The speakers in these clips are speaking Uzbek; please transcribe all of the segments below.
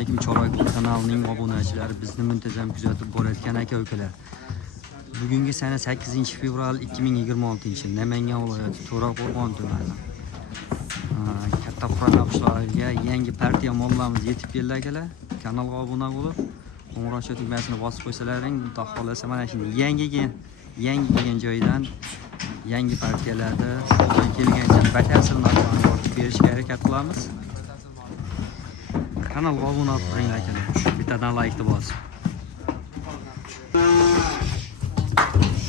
Assalomu alaykum Chorvoy kanalining obunachilari, bizni muntazam kuzatib borayotgan aka-ukalar. Bugungi sana 8-fevral 2026-yil Namangan viloyati To'raqo'rg'on tumani. Katta Qur'on qishlog'iga yangi partiya mollarimiz yetib keldi akalar. Kanalga obuna bo'lib, qo'ng'iroqcha tugmasini bosib qo'ysalaring, xudo xolasa mana shunday yangi kelgan joydan yangi partiyalarda qo'ldan kelgancha batafsil ma'lumot ortib berishga harakat qilamiz. Kanalga obuna bo'ling akalar. Bittadan like bosib.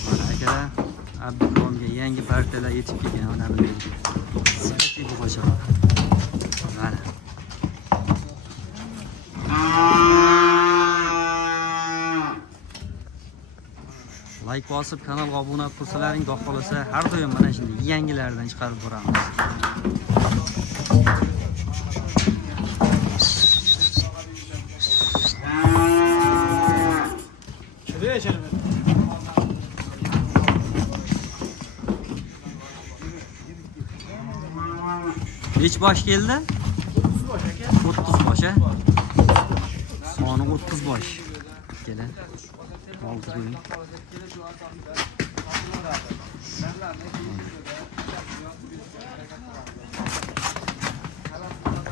Mana akalar, Abdukomga yangi partiyalar yetib kelgan, mana bular. Sifatli buqachalar. Mana. Like bosib, kanalga obuna bo'lsalaring, xudo xolasa har doim mana shunday yangilardan chiqarib boramiz. Neç baş geldi? 30 baş aka. 30 baş ha? Sonu 30 baş. Gele. Oldu bugün.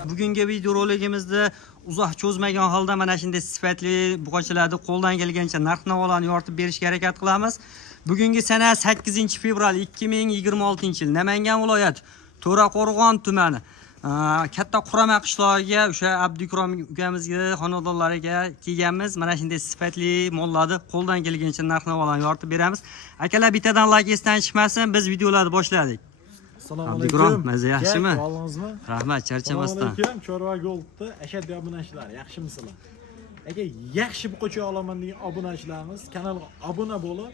Bugungi video roligimizda uzoq cho'zmagan holda mana shunday sifatli buqachalarni qo'ldan kelgancha narx-navolarni yoritib berishga harakat qilamiz. Bugungi sana 8-fevral 2026-yil Namangan viloyati To'raqo'rg'on tumani Katta Qur'on qishlog'iga o'sha Abdukrom ukamizga, xonadonlariga kelganmiz. Mana shunday sifatli mollarni qo'ldan kelgancha narx-navolarni yoritib beramiz. Akalar, bittadan like esdan chiqmasin, biz videolarni boshladik. Assalomu Abdukrom, alaykum. maza yaxshimi? Oldingizmi? Rahmat, charchamasdan. Assalomu alaykum. Chorvoy Goldni ashad obunachilar, yaxshimisizlar? Aka, yaxshi buqacha olaman degan obunachilarimiz kanalga obuna bo'lib,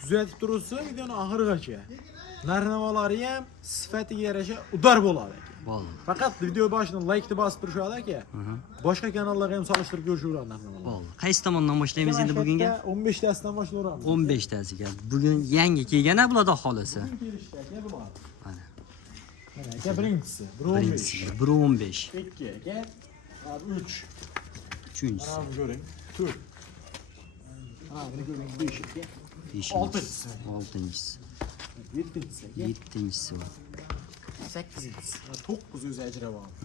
kuzatib turibsiz videoni oxirigacha. Narx-navolari ham sifatiga yarasha udar bo'ladi aka. Bo'ldi. Faqat video boshidan like deb bosib turishadi aka. Boshqa kanallarga ham solishtirib ko'rishaveradi narx-navolar. Bo'ldi. Qaysi tomondan boshlaymiz endi bugunga? 15 tasidan boshlayveramiz. 15 tasiga. Bugun yangi kelgan bularda xolasa. Kelishdi aka bular. Mana. Mana aka birinchisi, 1.15. 1.15. 2 aka. 3. Üçüncüsü. Mana bu ko'ring. 4. Mana buni ko'ring 5 aka. Beşincisi. Altıncısı. 7-si aka. Yettincisi var. 8-si. 9 o'zi ajrab oldi.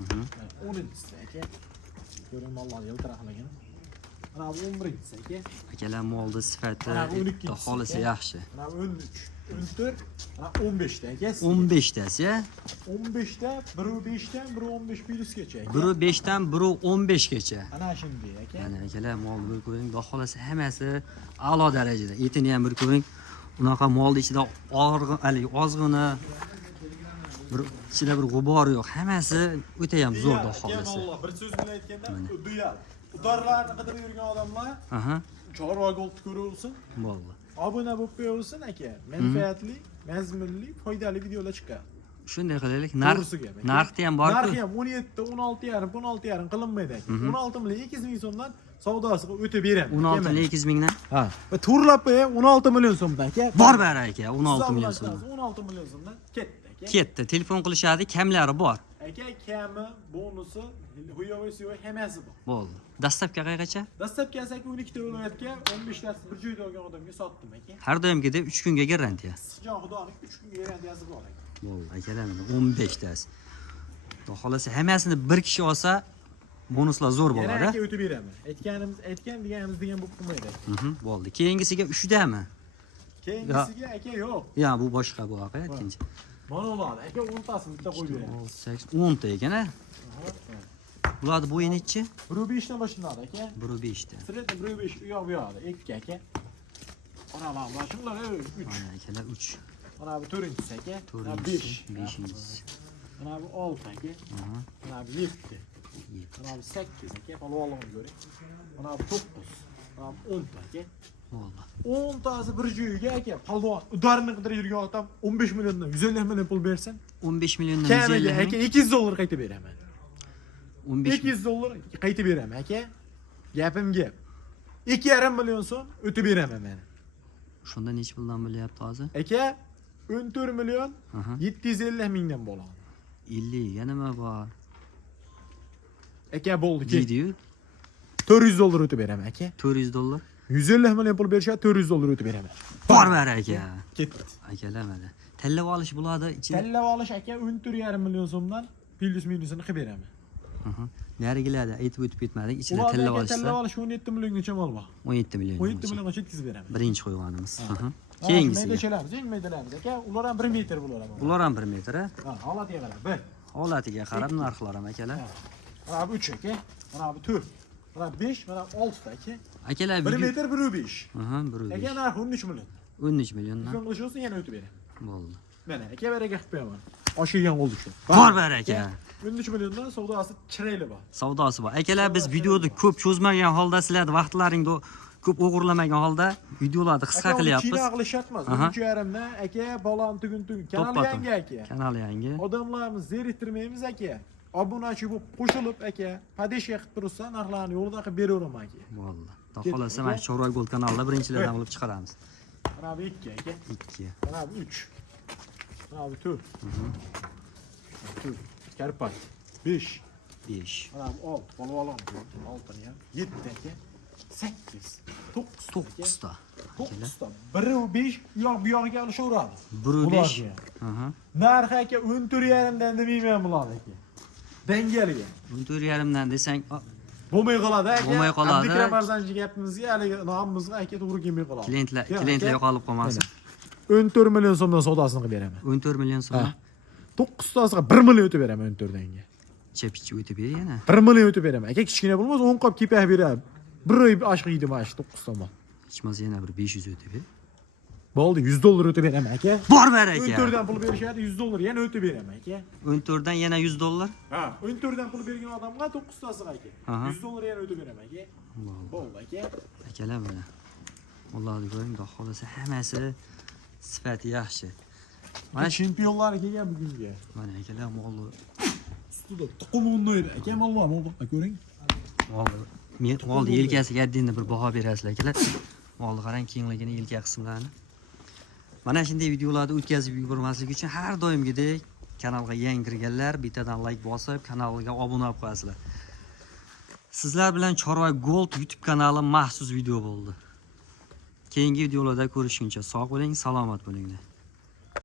10-si aka. Ko'ring mollar yiltiraqlagan. Mana bu 11-si aka. Akalar molda sifati Mana bu 12-si xolasa aka. yaxshi. Mana bu 13, 14, mana 15 ta aka. 15 tasi ya. 15 ta, 1.5 dan 1.15 plyusgacha aka. Biri 5dan biri 15 gacha. Ana shunday aka. Mana akalar mol bir ko'ring, xudo xolasa hammasi a'lo darajada. Etini ham bir ko'ring. Unaqa molning ichida ozg'ini bir ichida bir g'ubor yo'q. Hammasi o'ta ham zo'r xudo xolasa. Alloh, bir so'z bilan aytganda, duyal. Udarlarni qidirib yurgan odamlar Aha. Chorvoy Goldni ko'raversin. Bo'ldi. Obuna bo'lib qo'yaversin aka. Manfaatli, mazmunli, foydali videolar chiqadi. Shunday qilaylik. To'g'risiga. Narxi ham bor-ku. Narxi ham 17, 16,5 qilinmaydi aka. 16 million 200 ming so'mdan savdosiga o'tib beraman. 16 million 200 mingdan. Ha. Va turlab qo'yay 16 million so'mdan aka. Bor bar aka, 16 million so'm. 16 million so'mdan ketdi aka. Ketdi, telefon qilishadi, kamlari bor. Aka, kami, bonusi, huyovosi yo'q, hammasi bor. Bo'ldi. Dastlabki qayergacha? Dastlabkasi aka 12 ta viloyatga 15 tasi bir joyda olgan odamga sotdim aka. Har doimgidek 3 kunga garantiya. Sichon xudoning 3 kunga garantiyasi bor aka. Bo'ldi, akalar, 15 tasi. Xudo xolasa hammasini bir kishi olsa, bonuslar zo'r Yana bo'ladi. aka o'tib beraman. Aytgan deganimiz degan bo'lib qolmaydi aka. Bo'ldi. Keyingisiga 3 dami? Keyingisiga aka yo'q. Ya, bu boshqa bu aka, ikkinchi. Mana ularni aka 10 tasini bitta qo'yib beraman. 10 ta ekan-a? Bularni bo'yi nechi? 1.5 dan boshlanadi aka. 1.5 ta. Sirada 1.5 u yoq bu yoqda 2 aka. Mana bu shunlar 3. Mana akalar 3. Mana bu 4-chi aka. Mana 4-inchisi, 5. 5-inchisi. Mana bu 6 aka. Mana bu 7. Mana bu 8 aka. Polvonlarni ko'ring. Mana bu 9. Mana bu 10 aka. Bo'ldi. 10 tasi bir joyga aka. Polvon udarni qidirib yurgan odam 15 milliondan 150 million pul bersin. 15 milliondan Kamiga 150 aka 200 dollar qaytib beraman. 15 200 dollar qaytib beraman aka. Gapim gap. 2,5 million so'm o'tib beraman men. Shunda nech puldan bo'lyapti hozir? Aka 14 million 750 mingdan bo'ladi. 50 ga nima bor? Aka bo'ldi. Video. 400 dollar ötüp beraman aka. 400 dollar. 150 million pul berishadi, 400 dollar ötüp beraman. Bor ber aka. Ketdi. Akalamadi. Tellab olish bo'ladi ichida. Tellab olish aka 14,5 million so'mdan plus minusini qilib beraman. Narigilarda aytib o'tib ketmadik. Ichida Ularga tellab olishsa tellab olish 17 milliongacha mol bor. 17 million. 17 milliongacha yetkazib beraman. Birinchi qo'yganimiz. Keyingisiga. Maydachalarimiz, eng maydalarimiz aka, ular ham 1 metr bo'ladi. Ular ham 1 metr. Ha, holatiga qarab. 1. Holatiga qarab narxlar ham akalar. Mana bu 3 aka, mana bu 4, mana 5, mana 6 ta aka. Akalar 1 metr 1,5. Aha, 1. Aka narxi 13 million. 13 milliondan. Kun qilish olsa yana o'tib beraman. Bo'ldi. Mana aka baraga qilib qo'yaman. Oshirgan qoldi shu. Bor ber aka. 13 milliondan savdosi chiroyli bor. Savdosi bor. Akalar biz videoni ko'p cho'zmagan holda sizlarni vaqtlaringni ko'p o'g'irlamagan holda videolarni qisqa qilyapmiz. Kino qilish shartmas. 3,5 aka, bolam tugun. Kanal yangi aka. Kanal yangi. Odamlarimiz zeriktirmaymiz aka. Obunachi bo'lib qo'shilib aka, padeshga qilib tursa, narxlarni yo'lida qilib beraveraman aka. Bo'ldi. Xudo xolasa mana Chorvoy Gold kanalida birinchilardan bo'lib chiqaramiz. Mana bu 2 aka. 2. Mana bu 3. Mana bu 4. 4. Karpat. 5. 5. Mana bu 6. Polvon 6 ham. 7 aka. 8. 9 ta. 9 ta. 1,5 u yoq bu yog'iga olishaveradi. 1,5. Narxi aka 14,5 dan demayman bular aka. Dangaliga. 14,5 dan desang, Bo'lmay qoladi aka. Bo'lmay qoladi. Abdikram Arzanchi gapimizga haligi nomimizga aka to'g'ri kelmay qoladi. klientlar yo'qolib qolmasin. 14 million so'mdan savdosini qilib beraman. 14 million so'm. 9 tasiga 1 million o'tib beraman 14 danga. Chepichi o'tib ber yana. 1 million o'tib beraman. Aka kichkina bo'lmasa 10 qop kepak beradi. 1 oy oshq yeydi mana shu 9 so'm. Ichmasa yana bir 500 o'tib ber. Bo'ldi, 100 dollar o'tib beraman aka. Bor ber aka. 14 dan pul berishadi, 100 dollar yana o'tib beraman aka. 14 dan yana 100 dollar. Ha, 14 dan pul bergan odamga 9 tasiga aka. 100 dollar yana o'tib beraman aka. Bo'ldi aka. Akalar mana. Allohni ko'ring, xudo xolasa hammasi sifati yaxshi. Mana chempionlar kelgan bugunga. Mana akalar molni Ustida tuqum o'ynaydi. Aka mollar molni ko'ring. molni yelkasiga addinda bir baho berasizlar akalar. Molni qarang kengligini, yelka qismlarini. Mana shunday videolarni o'tkazib yubormaslik uchun har doimgidek kanalga yangi kirganlar bittadan like bosib, kanalga obuna bo'lib qo'yasizlar. Sizlar bilan Chorvoy Gold YouTube kanali maxsus video bo'ldi. Keyingi videolarda ko'rishguncha sog' bo'ling, salomat bo'linglar.